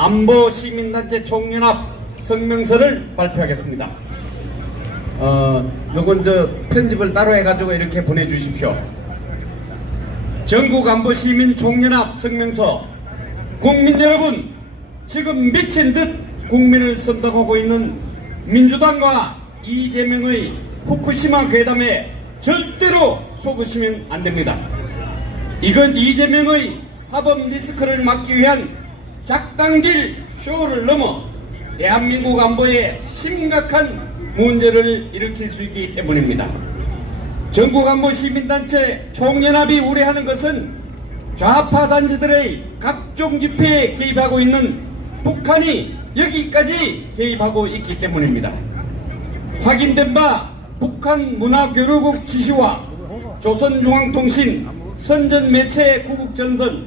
안보 시민단체 총연합 성명서를 발표하겠습니다. 요건 편집을 따로 해가지고 이렇게 보내주십시오. 전국 안보 시민 총연합 성명서. 국민 여러분, 지금 미친 듯 국민을 선동하고 있는 민주당과 이재명의 후쿠시마 괴담에 절대로 속으시면 안 됩니다. 이건 이재명의 사법 리스크를 막기 위한 작당질 쇼를 넘어 대한민국 안보에 심각한 문제를 일으킬 수 있기 때문입니다. 전국 안보 시민단체 총연합이 우려하는 것은 좌파 단체들의 각종 집회에 개입하고 있는 북한이 여기까지 개입하고 있기 때문입니다. 확인된 바 북한 문화교류국 지시와 조선중앙통신, 선전매체 구국전선,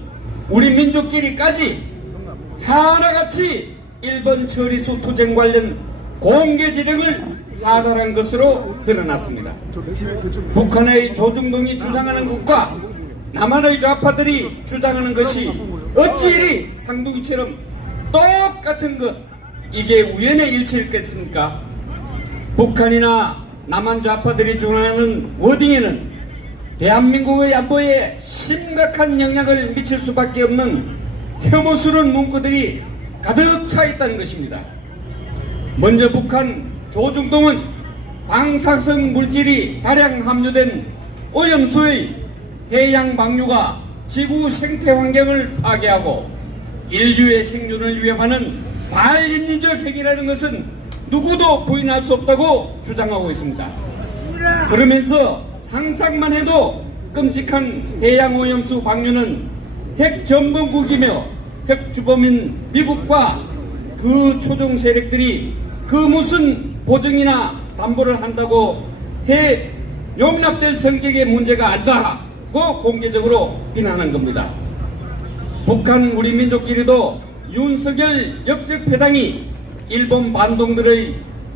우리 민족끼리까지 하나같이 일본 처리수 투쟁 관련 공개 지령을 하달한 것으로 드러났습니다. 북한의 조중동이 주장하는 것과 남한의 좌파들이 주장하는 것이 어찌 이리 상둥이처럼 똑같은 것, 이게 우연의 일치일겠습니까? 북한이나 남한 좌파들이 주장하는 워딩에는 대한민국의 안보에 심각한 영향을 미칠 수밖에 없는 혐오스러운 문구들이 가득 차 있다는 것입니다. 먼저 북한 조중동은 방사성 물질이 다량 함유된 오염수의 해양 방류가 지구 생태 환경을 파괴하고 인류의 생존을 위협하는 반인륜적 행위라는 것은 누구도 부인할 수 없다고 주장하고 있습니다. 그러면서 상상만 해도 끔찍한 해양 오염수 방류는 핵전범국이며 핵주범인 미국과 그 초종 세력들이 그 무슨 보증이나 담보를 한다고 해 용납될 성격의 문제가 아니다고 공개적으로 비난한 겁니다. 북한 우리 민족끼리도 윤석열 역적 패당이 일본 반동들의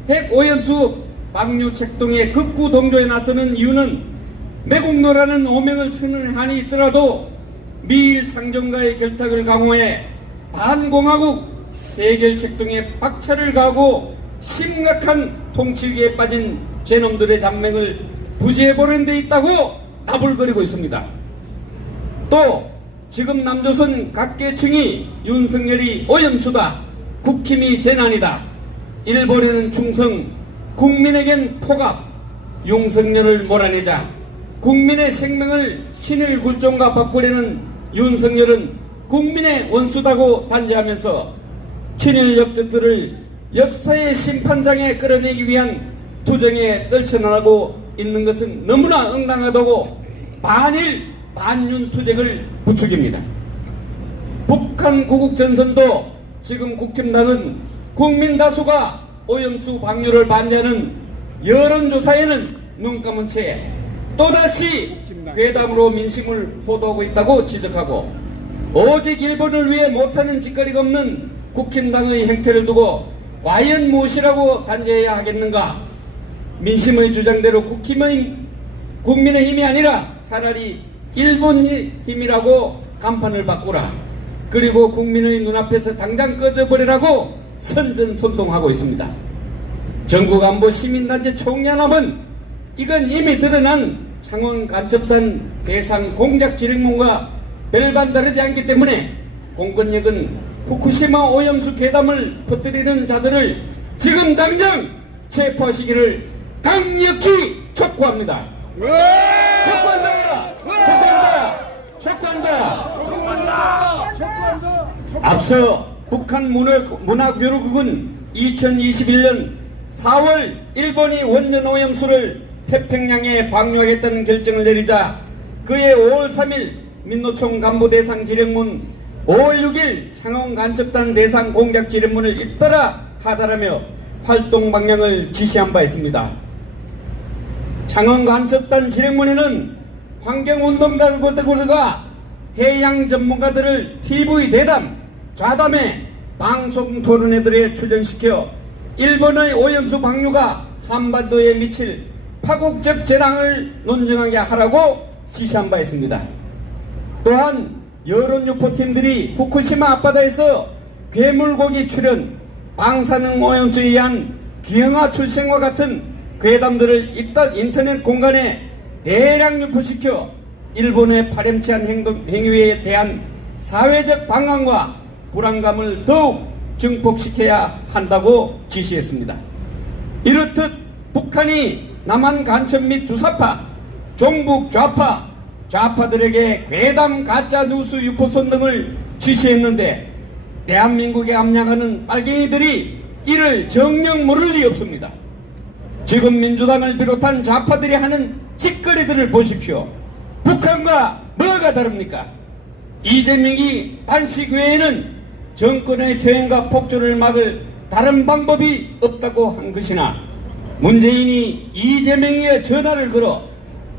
핵오염수 방류 책동에 극구 동조에 나서는 이유는 매국노라는 오명을 쓰는 한이 있더라도 미일 상정과의 결탁을 강화해 반공화국 대결 책동에 박차를 가하고 심각한 통치위기에 빠진 죄놈들의 잔맹을 부지해보는 데 있다고 나불거리고 있습니다. 또 지금 남조선 각계층이 윤석열이 오염수다, 국힘이 재난이다, 일본에는 충성, 국민에겐 포갑, 윤석열을 몰아내자 국민의 생명을 신일 굴종과 바꾸려는 윤석열은 국민의 원수다고 단죄하면서 친일 역적들을 역사의 심판장에 끌어내기 위한 투쟁에 떨쳐나가고 있는 것은 너무나 응당하다고 반일 반윤 투쟁을 부추깁니다. 북한 구국전선도 지금 국힘당은 국민 다수가 오염수 방류를 반대하는 여론조사에는 눈 감은 채 또다시 괴담으로 민심을 호도하고 있다고 지적하고, 오직 일본을 위해 못하는 짓거리가 없는 국힘당의 행태를 두고 과연 무엇이라고 단죄해야 하겠는가? 민심의 주장대로 국민의 힘이 아니라 차라리 일본의 힘이라고 간판을 바꾸라. 그리고 국민의 눈앞에서 당장 꺼져버리라고 선전선동하고 있습니다. 전국 안보 시민단체 총연합은 이건 이미 드러난 창원 간첩단 대상 공작 지령문과 별반 다르지 않기 때문에 공권력은 후쿠시마 오염수 괴담을 퍼뜨리는 자들을 지금 당장 체포하시기를 강력히 촉구합니다. 촉구한다. 앞서 북한 문화교류국은 2021년 4월 일본이 원전 오염수를 태평양에 방류하겠다는 결정을 내리자 그해 5월 3일 민노총 간부 대상 지령문, 5월 6일 창원 간첩단 대상 공작 지령문을 잇따라 하달하며 활동 방향을 지시한 바 있습니다. 창원 간첩단 지령문에는 환경운동가들과 해양 전문가들을 TV 대담, 좌담회, 방송 토론회들에 출연시켜 일본의 오염수 방류가 한반도에 미칠 파국적 재앙을 논증하게 하라고 지시한 바 있습니다. 또한 여론유포팀들이 후쿠시마 앞바다에서 괴물고기 출연, 방사능 오염수에 의한 기형아 출생과 같은 괴담들을 인터넷 공간에 대량 유포시켜 일본의 파렴치한 행위에 대한 사회적 방황과 불안감을 더욱 증폭시켜야 한다고 지시했습니다. 이렇듯 북한이 남한 간첩 및 주사파, 종북 좌파, 좌파들에게 괴담 가짜 뉴스 유포선 등을 지시했는데 대한민국에 암양하는 빨갱이들이 이를 정녕 모를 리 없습니다. 지금 민주당을 비롯한 좌파들이 하는 짓거리들을 보십시오. 북한과 뭐가 다릅니까? 이재명이 단식 외에는 정권의 퇴행과 폭주를 막을 다른 방법이 없다고 한 것이나 문재인이 이재명의 전화를 걸어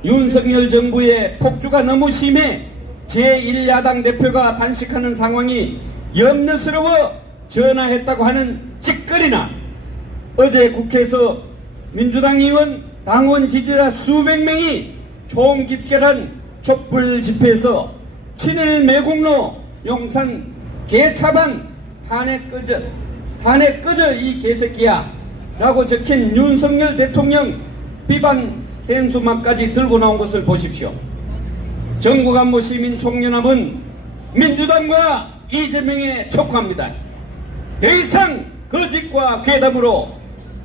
윤석열 정부의 폭주가 너무 심해 제1야당 대표가 단식하는 상황이 염려스러워 전화했다고 하는 짓거리나 어제 국회에서 민주당 의원 당원 지지자 수백 명이 총집결한 촛불 집회에서 친일 매국노 용산 개차반 탄핵 꺼져 이 개새끼야 라고 적힌 윤석열 대통령 비반 현수막까지 들고 나온 것을 보십시오. 정부간부 시민총연합은 민주당과 이재명에 촉구합니다. 더 이상 거짓과 괴담으로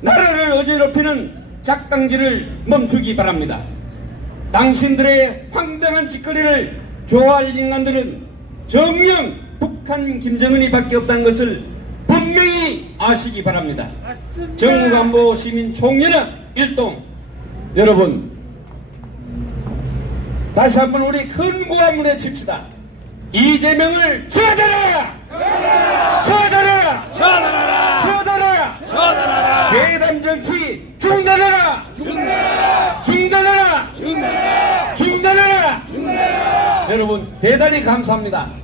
나라를 어지럽히는 작당질을 멈추기 바랍니다. 당신들의 황당한 짓거리를 좋아할 인간들은 정녕 북한 김정은이 밖에 없다는 것을 분명히 아시기 바랍니다. 정부간부 시민총연합 일동 여러분, 다시 한번 우리 큰 고함을 외칩시다. 이재명을 처단하라! 처단하라! 처단하라! 처단하라! 처단하라! 괴담 정치 중단하라! 중단하라! 중단하라! 중단하라! 중단하라! 여러분 대단히 감사합니다.